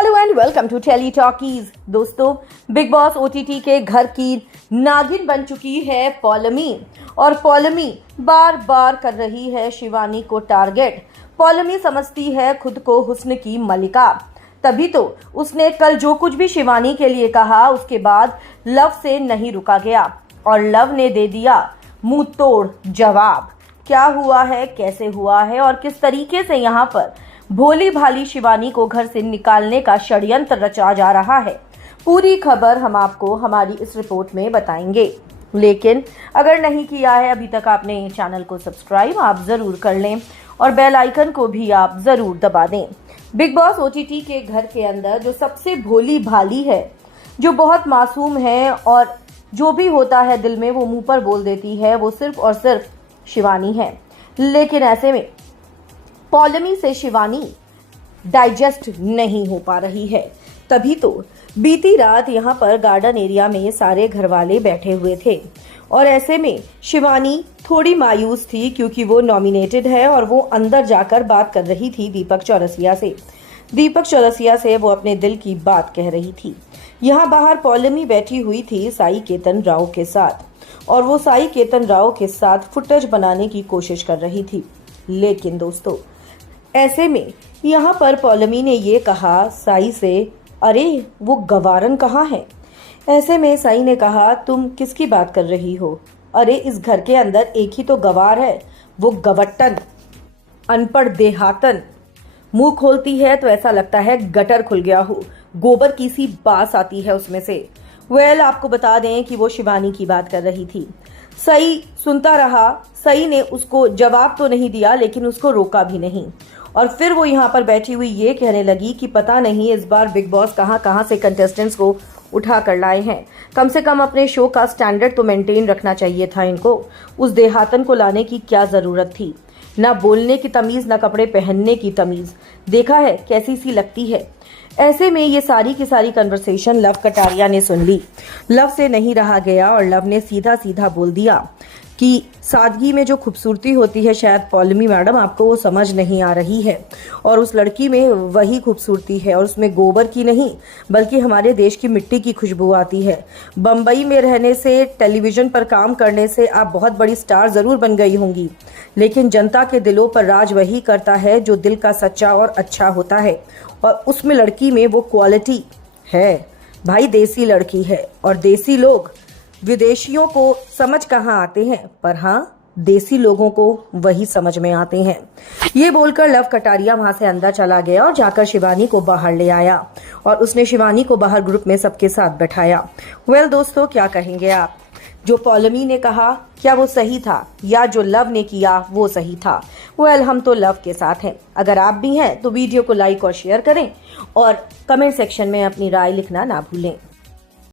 Hello and welcome to Tele Talkies. दोस्तों, Bigg Boss OTT के घर की नागिन बन चुकी है पौलमी और पौलमी बार बार कर रही है शिवानी को टारगेट। पौलमी समझती है खुद को हुस्न की मलिका, तभी तो उसने कल जो कुछ भी शिवानी के लिए कहा उसके बाद लव से नहीं रुका गया और लव ने दे दिया मुंह तोड़ जवाब। क्या हुआ है, कैसे हुआ है और किस तरीके से यहाँ पर भोली भाली शिवानी को घर से निकालने का षड्यंत्र रचा जा रहा है, पूरी खबर हम आपको हमारी इस रिपोर्ट में बताएंगे। लेकिन अगर नहीं किया है अभी तक आपने चैनल को सब्सक्राइब, आप ज़रूर कर लें और बेल आइकन को भी आप ज़रूर दबा दें। बिग बॉस ओटीटी के घर के अंदर जो सबसे भोली भाली है, जो बहुत मासूम है और जो भी होता है दिल में वो मुंह पर बोल देती है, वो सिर्फ और सिर्फ शिवानी है। लेकिन ऐसे में पौलमी से शिवानी डाइजेस्ट नहीं हो पा रही है। तभी तो बीती रात यहाँ पर गार्डन एरिया में सारे घरवाले बैठे हुए थे और ऐसे में शिवानी थोड़ी मायूस थी क्योंकि वो नॉमिनेटेड है और वो अंदर जाकर बात कर रही थी दीपक चौरसिया से वो अपने दिल की बात कह रही थी। यहाँ बाहर पौलमी बैठी हुई थी साई केतन राव के साथ और वो साई केतन राव के साथ फुटेज बनाने की कोशिश कर रही थी। लेकिन दोस्तों, ऐसे में यहाँ पर पौलमी ने ये कहा साई से, अरे वो गवारन कहाँ है। ऐसे में साई ने कहा, तुम किसकी बात कर रही हो? अरे इस घर के अंदर एक ही तो गवार है, वो गवट्टन, अनपढ़ देहातन। मुंह खोलती है तो ऐसा लगता है गटर खुल गया हो, गोबर की सी बास आती है उसमें से। आपको बता दें कि वो शिवानी की बात कर रही थी। सई सुनता रहा, सई ने उसको जवाब तो नहीं दिया लेकिन उसको रोका भी नहीं और फिर वो यहाँ पर बैठी हुई ये कहने लगी कि पता नहीं इस बार बिग बॉस कहाँ से कंटेस्टेंट्स को उठा कर लाए हैं। कम से कम अपने शो का स्टैंडर्ड तो मेंटेन रखना चाहिए था इनको। उस देहातन को लाने की क्या ज़रूरत थी? ना बोलने की तमीज़, ना कपड़े पहनने की तमीज़। देखा है कैसी सी लगती है। ऐसे में ये सारी की सारी कन्वर्सेशन लव कटारिया ने सुन ली। लव से नहीं रहा गया और लव ने सीधा सीधा बोल दिया कि सादगी में जो खूबसूरती होती है शायद पौलमी मैडम आपको वो समझ नहीं आ रही है और उस लड़की में वही खूबसूरती है और उसमें गोबर की नहीं बल्कि हमारे देश की मिट्टी की खुशबू आती है। बम्बई में रहने से, टेलीविज़न पर काम करने से आप बहुत बड़ी स्टार ज़रूर बन गई होंगी, लेकिन जनता के दिलों पर राज वही करता है जो दिल का सच्चा और अच्छा होता है और उसमें लड़की में वो क्वालिटी है। भाई देसी लड़की है और देसी लोग विदेशियों को समझ कहाँ आते हैं, पर हाँ देसी लोगों को वही समझ में आते हैं। ये बोलकर लव कटारिया वहां से अंदर चला गया और जाकर शिवानी को बाहर ले आया और उसने शिवानी को बाहर ग्रुप में सबके साथ बैठाया। दोस्तों, क्या कहेंगे आप? जो पौलमी ने कहा क्या वो सही था या जो लव ने किया वो सही था? हम तो लव के साथ हैं। अगर आप भी हैं तो वीडियो को लाइक और शेयर करें और कमेंट सेक्शन में अपनी राय लिखना ना भूलें।